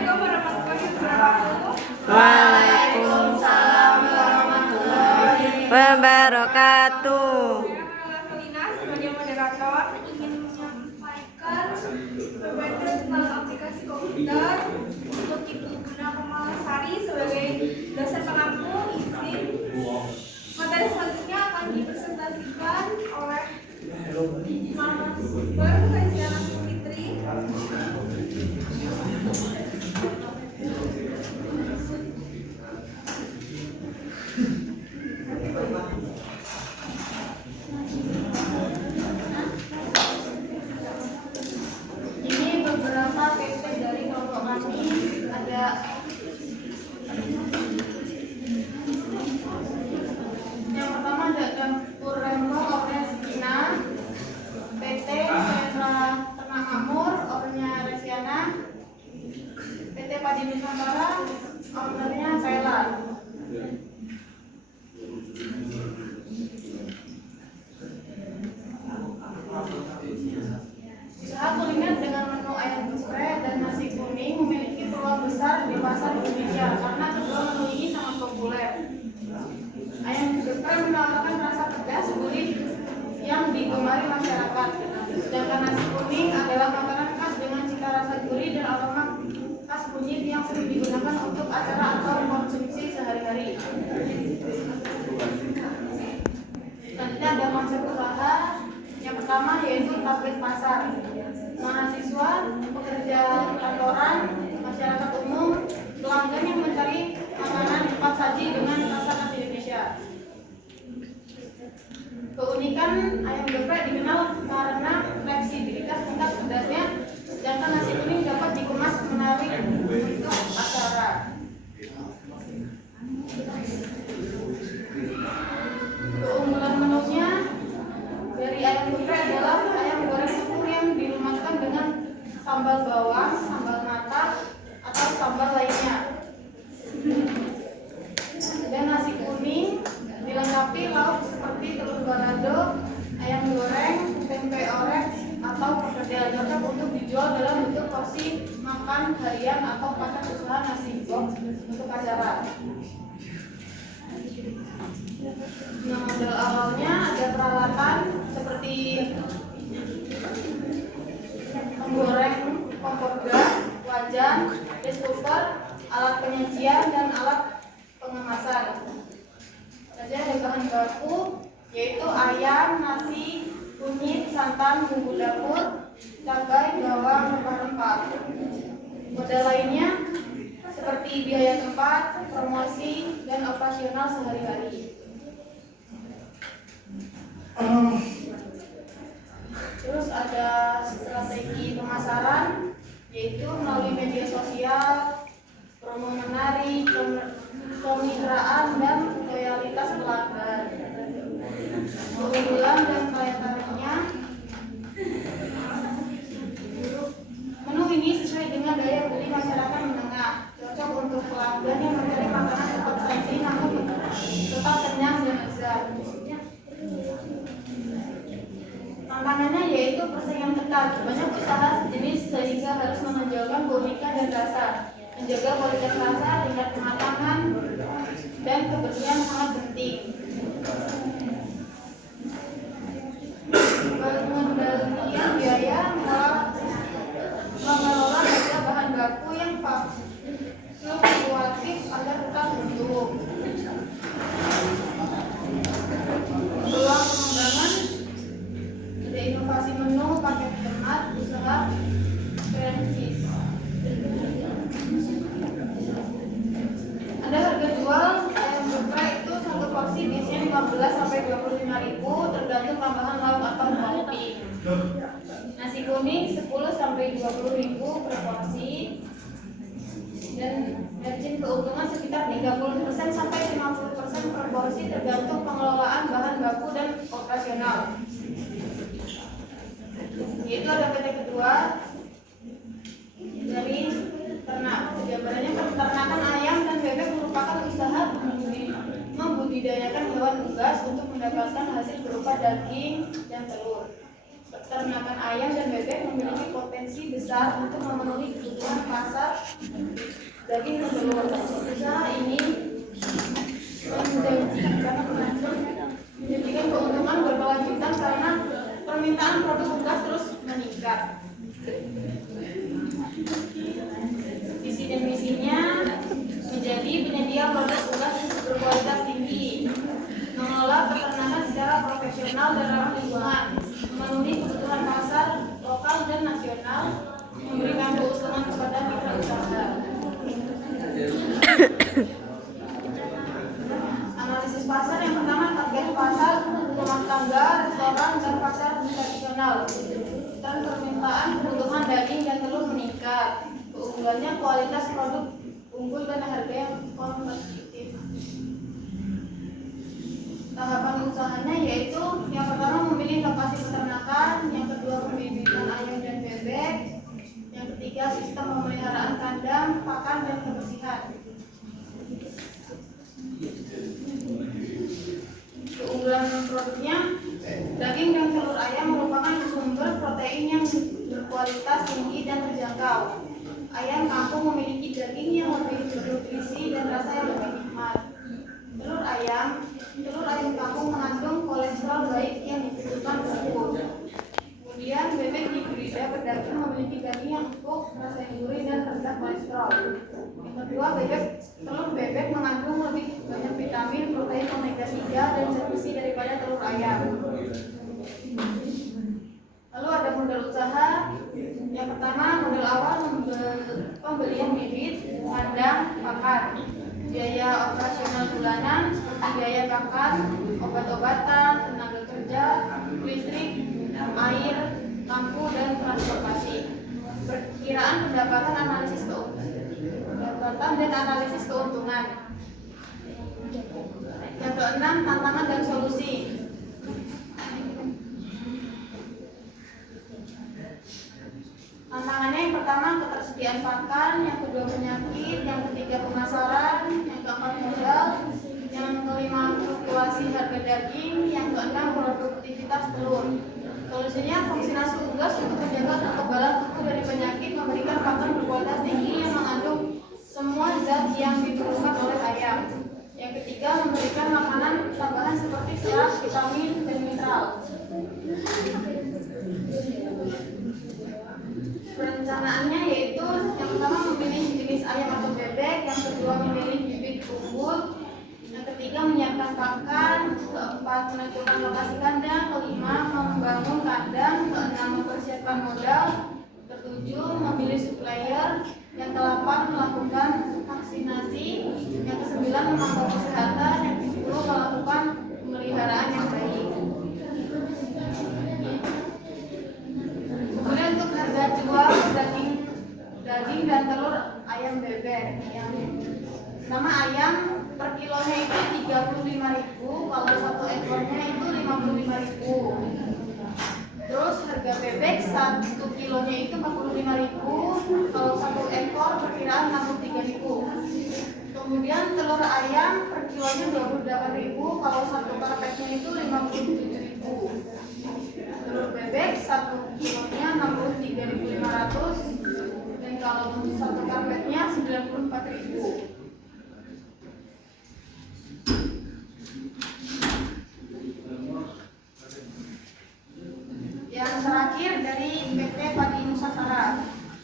Assalamualaikum warahmatullahi wabarakatuh. Waalaikumsalam warahmatullahi wabarakatuh. Saya Felina sebagai moderator ingin menyampaikan beberapa tentang aplikasi komputer untuk Ibu Guna Kamalasari sebagai dosen pengampu izin. Materi selanjutnya akan dipresentasikan oleh Mama Super Kaisiana Fitri. Ini beberapa PT dari kelompok kami. Ada yang pertama ada Dapur Remo Ornya Sekina, PT Sentra Ternak Makmur Ornya Resiana, PT Padi Nusantara ownernya Sela. Usaha kuliner dengan menu ayam geprek dan nasi kuning memiliki peluang besar di pasar Indonesia karena kedua menu ini sangat populer. Ayam geprek menawarkan rasa pedas gurih yang digemari masyarakat, sedangkan nasi kuning adalah makanan khas dengan cita rasa gurih dan aroma khas kunyit yang sering digunakan untuk acara atau konsumsi sehari-hari. Selanjutnya ada konsep usaha. Yang pertama yaitu tablet pasar. Mahasiswa, pekerja kantoran, masyarakat umum, pelanggan yang mencari makanan cepat saji dengan rasa khas Indonesia. Keunikan ayam geprek dikenal karena fleksibilitas tingkat pedasnya, sedangkan nasi kuning dapat dikemas menarik untuk acara. Keunggulan menunya dari ayam geprek adalah ayam goreng ukur yang dilumatkan dengan sambal bawang, sambal matah, atau sambal lainnya. Dan nasi kuning dilengkapi lauk seperti telur balado, ayam goreng, tempe orek, atau perkedel cocok untuk dijual dalam bentuk porsi makan harian atau paket usaha nasi box untuk acara. Nah, modal awalnya ada peralatan seperti penggoreng, kompor gas, wajan, rice cooker, alat penyajian, dan alat pengemasan. Saja ada bahan baku yaitu ayam, nasi, kunyit, santan, bumbu dapur, cabai, bawang, rempah-rempah. Modal lainnya seperti biaya tempat, promosi, dan operasional sehari-hari. Terus ada strategi pemasaran yaitu melalui media sosial, promo menarik, kemitraan, dan loyalitas pelanggan. Keunggulan dan daya tariknya, menu ini sesuai dengan daya beli masyarakat menengah, cocok untuk pelanggan yang mencari makanan cepat saji namun tetap kenyang dan lezat. Tantangannya yaitu persaingan ketat, banyak usaha sejenis sehingga harus menonjolkan keunikan dan rasa, menjaga kualitas rasa, tingkat kematangan, dan kebersihan sangat penting. Pengendalian biaya mengelola harga bahan baku yang fluktuatif agar tetap untung. Peluang pengembangan ada inovasi menu, paket hemat, usaha franchise. Ada harga jual ayam geprek itu satu porsi biasanya 15 sampai 25 ribu tergantung tambahan lauk atau topping. Nasi kuning 10 sampai 20 ribu per porsi. Dan margin keuntungan sekitar 30% sampai 50% per porsi tergantung pengelolaan bahan baku dan operasional. Yaitu ada PT kedua dari ternak. Gambarannya peternakan ayam dan bebek merupakan usaha membudidayakan hewan unggas untuk mendapatkan hasil berupa daging dan telur. Peternakan ayam dan bebek memiliki potensi besar untuk memenuhi kebutuhan pasar daging dan telur. Usaha ini menjanjikan keuntungan berkelanjutan karena permintaan produk bekas terus meningkat. Visi dan misinya menjadi penyedia produk bekas berkualitas tinggi, mengelola peternakan secara profesional dan ramah lingkungan, memenuhi kebutuhan pasar lokal dan nasional, memberikan keuntungan kepada mitra usaha. Analisis pasar yang pertama, target pasar rumah tangga, restoran, dan pasar tradisional. Tren permintaan kebutuhan daging dan telur meningkat. Keunggulannya kualitas produk unggul dan harga yang kompetitif. Tahapan usahanya yaitu yang pertama memilih lokasi peternakan, yang kedua pembibitan ayam dan bebek, yang ketiga sistem pemeliharaan kandang, pakan, dan kebersihan. Keunggulan produknya, daging dan telur ayam merupakan sumber protein yang berkualitas tinggi dan terjangkau. Ayam kampung memiliki daging yang lebih bernutrisi dan rasa yang lebih nikmat. Telur ayam kampung mengandung kolesterol baik yang dibutuhkan tubuh. Kemudian bebek hibrida berdaging memiliki daging yang empuk, rasa yang gurih dan rendah kolesterol. Yang kedua, telur bebek mengandung lebih banyak vitamin, protein omega 3 dan zat besi daripada telur ayam. Lalu ada modal usaha. Yang pertama, modal awal pembelian bibit, kandang, pakan. Biaya operasional bulanan seperti biaya pakan, obat-obatan, tenaga kerja, listrik, air, lampu, dan transportasi. Perkiraan pendapatan dan analisis keuntungan. Yang keenam, tantangan dan solusi. Tantangannya yang pertama ketersediaan pakan, yang kedua penyakit, yang ketiga pemasaran, yang keempat modal, yang kelima fluktuasi harga daging, yang keenam produktivitas telur. Solusinya vaksinasi unggas untuk menjaga kekebalan tubuh dari penyakit, memberikan pakan berkualitas tinggi yang mengandung semua zat yang diperlukan oleh ayam. Yang ketiga memberikan makanan tambahan seperti serat, vitamin, dan mineral. Perencanaannya yaitu yang pertama memilih jenis ayam atau bebek, yang kedua memilih bibit unggul, yang ketiga menyiapkan pakan, keempat menentukan lokasi kandang, kelima membangun kandang, keenam mempersiapkan modal, ketujuh memilih supplier, yang kedelapan melakukan vaksinasi, yang kesembilan memantau kesehatan, yang kesepuluh melakukan pemeliharaan yang baik. Kemudian untuk harga jual daging dan telur ayam bebek, yang nama ayam per kilonya itu 35.000, kalau satu ekornya itu 55.000. Terus harga bebek 1 kilonya itu 45.000, kalau satu ekor perkiraan 63.000. Kemudian telur ayam per kilonya 28.000, kalau satu karpetnya itu 57.000. Telur bebek 1 kilonya 63.500, dan kalau satu karpetnya 94.000. Yang terakhir dari PT Padi Nusantara.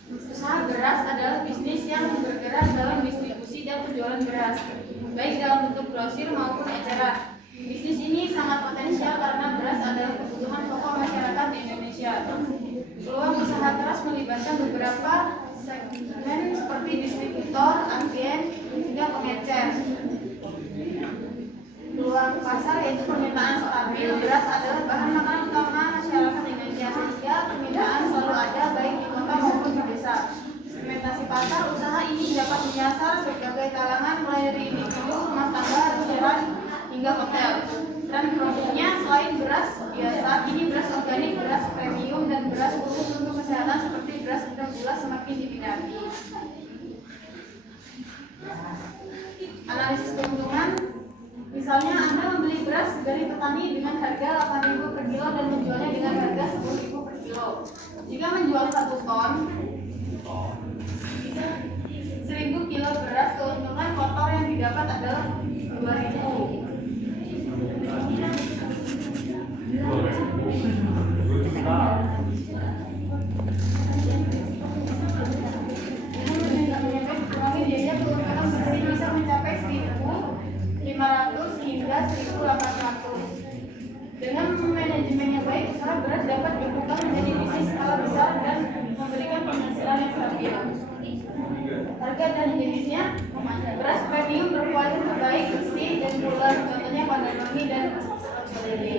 Usaha beras adalah bisnis yang bergerak dalam distribusi dan penjualan beras, baik dalam bentuk grosir maupun eceran. Bisnis ini sangat potensial karena beras adalah kebutuhan pokok masyarakat di Indonesia. Peluang usaha keras melibatkan beberapa segmen seperti distributor, agen, hingga pengecer. Peluang pasar yaitu permintaan stabil. Beras adalah bahan makanan utama masyarakat Indonesia, sehingga permintaan selalu ada baik di kota maupun di desa. Segmentasi pasar usaha ini dapat menyasar berbagai kalangan mulai dari individu, rumah tangga, restoran, hingga hotel. Dan produknya selain beras biasa, ini beras organik, beras premium, dan beras khusus untuk kesehatan seperti beras rendah gula semakin diminati. Analisis keuntungan. Misalnya Anda membeli beras dari petani dengan harga 8.000 per kilo dan menjualnya dengan harga 10.000 per kilo. Jika menjual 1 ton, 1.000 kilo didapat adalah 2.000. Kurangi biaya keuntungan bersih bisa mencapai 1.500 hingga 1.800. Dengan manajemen yang baik, usaha beras dapat berkembang menjadi bisnis skala besar dan memberikan penghasilan yang stabil. Harga dan jenisnya, beras premium berkualitas terbaik, bersih dan bulat, contohnya Padanoni dan Lele.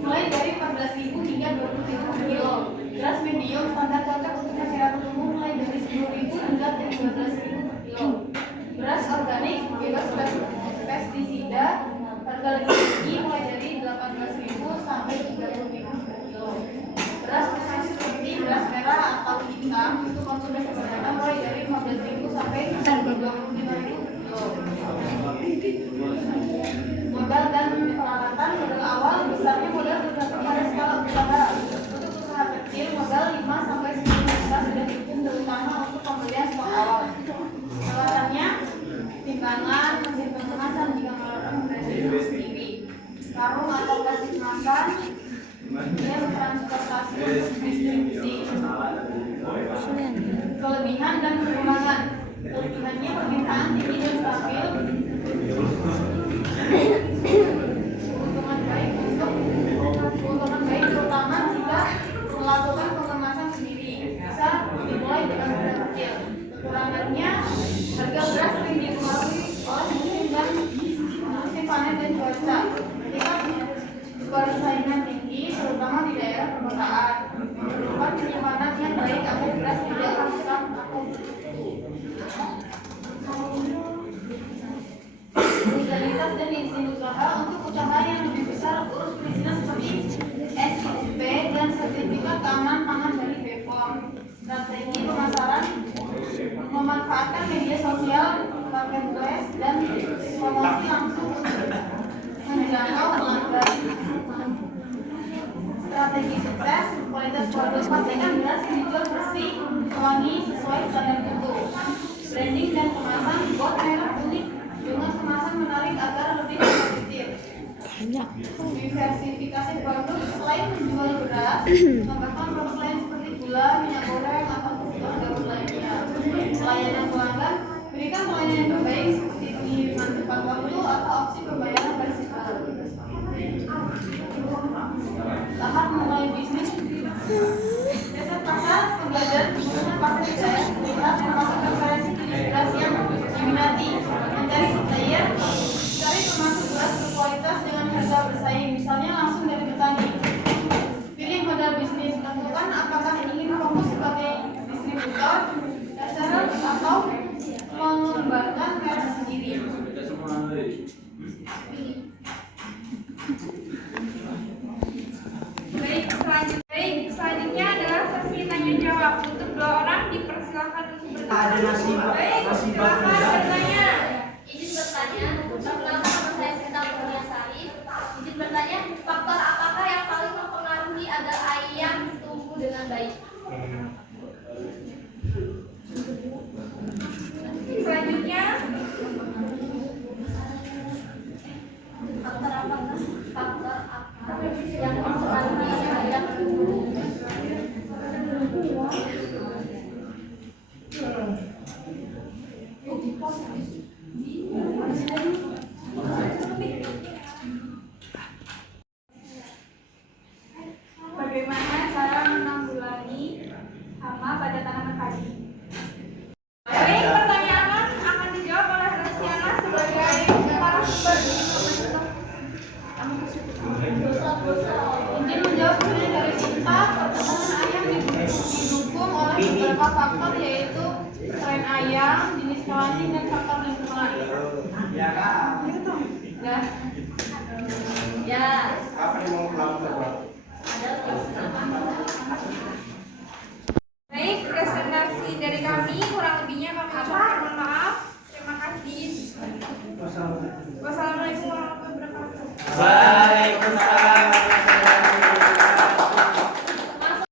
Mulai dari 14.000 hingga 20.000 kilo. Beras medium standar cocok untuk masyarakat umum mulai dari 10.000 hingga 12.000 kilo. Beras organik bebas pestisida, harga lebih tinggi mulai dari 18.000 sampai 30.000 per kilo. Beras khusus seperti beras merah atau hitam itu konsumen kebanyakan mulai dari 15.000 sampai 25.000 per kilo. Modal dan peralatan modal awal besarnya modal tergantung pada skala usaha. Untuk usaha kecil modal 5 sampai 10 juta sudah cukup, terutama untuk pembelian stok awal. Peralatannya timbangan, mesin pengemasan jika melakukan produksi sendiri, karung atau plastik kemasan, dan transportasi untuk distribusi. Kelebihan dan kekurangan. Kelebihannya permintaan tinggi dan stabil. Keuntungan baik terutama jika melakukan pengemasan sendiri, bisa dimulai dengan modal kecil. Kekurangannya, harga beras sering dipengaruhi oleh musim panen dan cuaca. Ketika persaingan tinggi, terutama di daerah perkotaan, memerlukan penyimpanan yang baik agar beras tidak rusak atau legalitas dan izin usaha. Untuk usaha yang lebih besar, urus perizinan seperti SIP dan sertifikat keamanan pangan dari BPOM. Strategi pemasaran, memanfaatkan media sosial, marketplace, dan promosi langsung untuk menjangkau pelanggan. Strategi sukses, kualitas produk, pastikan beras yang dijual bersih, wangi, sesuai standar mutu. Branding dan kemasan, buat merek unik dengan kemasan menarik agar lebih kompetitif. Diversifikasi produk, selain menjual beras, tambahkan produk lain seperti gula, minyak goreng, atau kebutuhan dapur lainnya. Pelayanan pelanggan, berikan pelayanan yang terbaik seperti pengiriman tepat waktu atau opsi pembayaran fleksibel. Tahap memulai bisnis. Riset pasar, pembelajaran penggunaan pasar saya, melihat termasuk preferensi beras yang diminati, mencari supplier, cari termasuk beras berkualitas dengan harga bersaing, misalnya langsung dari petani. Pilih modal bisnis, tentukan apakah ingin fokus sebagai distributor, reseller, atau mengembangkan merek sendiri. Baik, selanjutnya adalah sesi tanya jawab. Untuk 2 orang dipersilakan untuk bertanya. Baik, silakan bertanya. Izin bertanya, perkenalkan nama saya Sinta Kurniasari. Izin bertanya, faktor apakah yang paling mempengaruhi agar ayam tumbuh dengan baik? Selanjutnya, Faktor apa yang mempengaruhi ayam tumbuh? bagaimana cara menanggulangi hama pada tanaman padi? Baik, pertanyaan akan dijawab oleh Rosiana sebagai narasumber. Izin menjawab pertanyaan dari Sinta. Perkembangan ayam didukung oleh beberapa faktor, yaitu tren ayam, jenis kelamin, dan faktor lingkungan. Ya. Apa yang mau melakukan? Ada